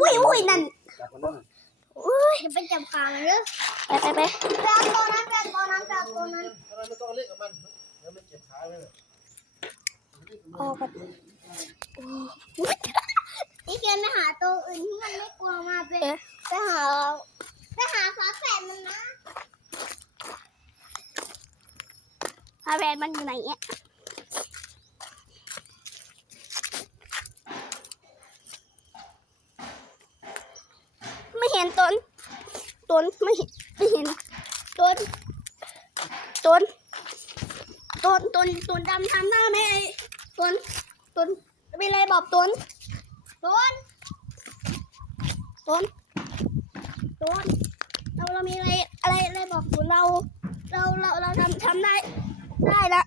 อุ้ยอุ้ยนั่นจับมันนั่นอุ้ยจะไปจับขามันเด้อไปไปไปไปเอาตัวนั้นไปเอาตัวนั้นไปเอาตัวนั้นทำไมไม่ต้องเล่นกับมันแล้วมันเจ็บขาเลยออกกันนี่เกมไปหาตัวอื่นที่มันไม่กลัวมาไปไปหาไปหาฝาแฝดมันนะอาแวนมันอยู่ไหนเนี่ยไม่เห็นต้น ต้นไม่เห็นไม่เห็นต้นต้นต้นต้นต้นดำทำหน้าไมไอต้นต้นเป็นไรบอกต้นต้นต้นต้นเราเรามีอะไรอะไรอะไรบอกต้นเรา เราเราเราทำทำได้ได้ละ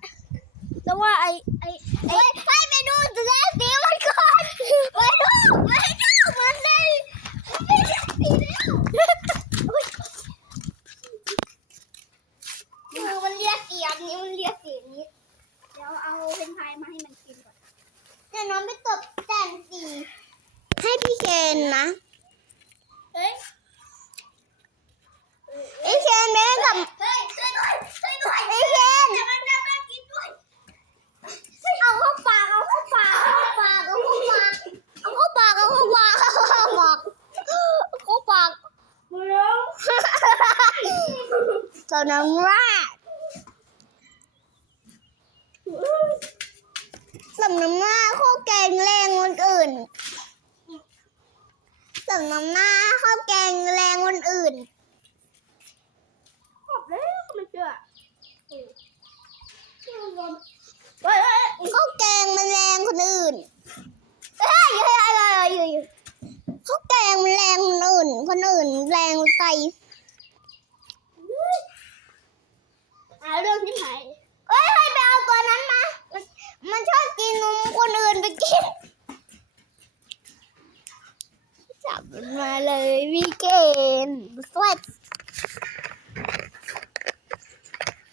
แต่ว่าไอไอไอ เฮ้ยให้ไปดูตัวแรกสีมันก่อนไปดูไปดูมันได้ไม่ได้สีแล้วมือมัน เรียกเสียบนี้มันเรียกเสียบนี้เดี๋ยวเอาเป็นพายมาให้มันกินก่อนเดี๋ยวน้องไปตบแต่งสีให้พี่เคนนะเฮ้ยพี่เคนไม่ได้กับเฮ้ยช่วยด้วยช่วยด้วยพี่เคนแต่มันจะมากินด้วยเอาเข้าปากเอาเข้าปากเอาเข้าปากเอาเข้าปากเอาเข้าปากเอาเข้าปากเอาเข้าปากเร็วเจ้าน้องว่าสำน้ำหน้าข้าวแก งแรงคนอื่นสำน้ำหน้าข้าวแกงแรงคนอื่นขอบแล้วมันเชื่อเฮ้ยเฮ้ยเฮ้ยข้าวแกงมันแรงคนอื่นเฮ้ยเฮ้ยเฮ้ยเฮ้ยเฮ้ยข้าวแกงมันแรงคนอื่น คนอื่นแรงใส่หาเรื่องที่ไหนเฮ้ยเฮ้ยไปเอาตัวนั้นมา มันมันชอบกินนมคนอื่นไป กินจับมันมาเลยวีเกนสวัสด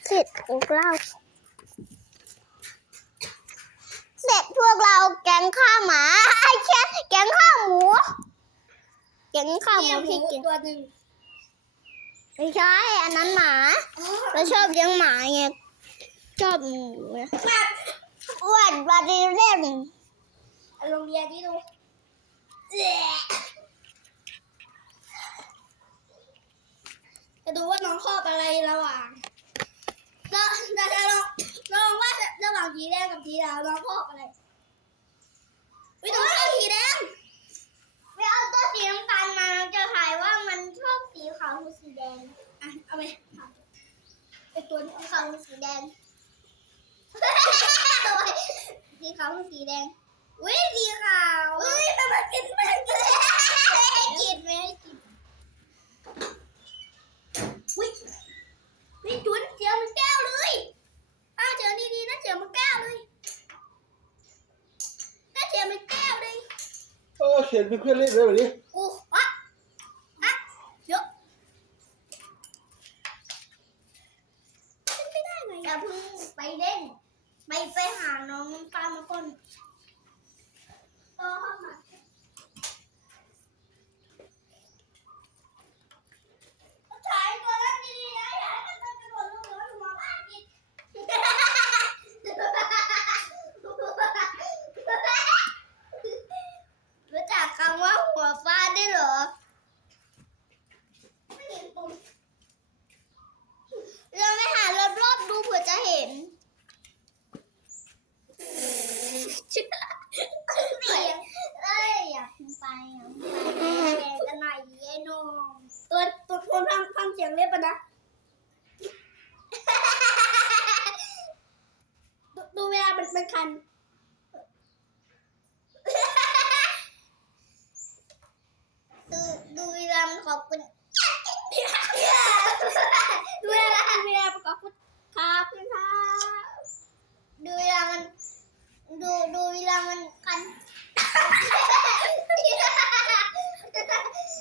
เสร็จพวกเรา เสร็จพวกเราแกงข้าวหมาไอ้แค่แกงข้าวหมู แกงข้าวหมูพี่กินตัวหนึ่งไม่ใช่ อันนั้นหมา เราชอบเลี้ยงหมาไง ชอบหมูนะอ้วนบาดีเล่น เอาโรงเรียนที่ดูจะดูว่าน้องชอบอะไรระหว่างเราจะลองลองว่าระหว่างสีแดงกับสีขาวน้องชอบอะไรวิน้องชอบสีแดงไปเอาตัวสีน้ำตาลมาจะถ่ายว่ามันชอบสีขาวหรือสีแดงอะเอาไปไอตัวสีขาวหรือสีแดงสีขาวหรือสีแดง อุ้ยสีขาวอุ้ยมันมากินแม่งเลยให้กินไหมให้กินอุ้ยนี่จุนเจียวมันแก้วเลยป้าเจอดีๆนะเจียวมันแก้วเลยน่าเจียวมันแก้วเลยเออเขียนเป็นเพื่อนเล่นเลยแบบนี้โอ้อะอะเดี๋ยวไม่ได้ไงอย่าเพิ่งไปเล่นไปไปหาน้องน้ำตาลมาก่อน เออห้องมาถ่ายตัวนั้นดีนะอย่าให้มันกระโดดลงหัวหัวบ้านกินรู้จักคำว่าหัวฟาดได้เหรอไม่เห็นตรงเราไปหารอบๆดูเผื่อจะเห็น เสียง เอ้ยอยากไปอยากไปแกกันหน่อยเย้นม ตัวตัวคนทำทำเสียงเล็บปะนะดูดูเวลามันมันคัน ดูดูเวลามันขอบคุณ ดูเวลาดูเวลาประกอบพุทธครับคุณครับ ดูเวลามัน ดูดูเวลามันคัน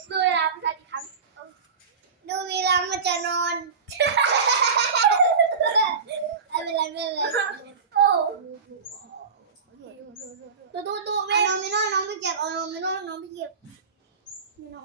ดูเวลามันคันอีกครั้ง ดูเวลามันจะนอนไม่เป็นไรไม่เป็นไร โอ้ ดูดู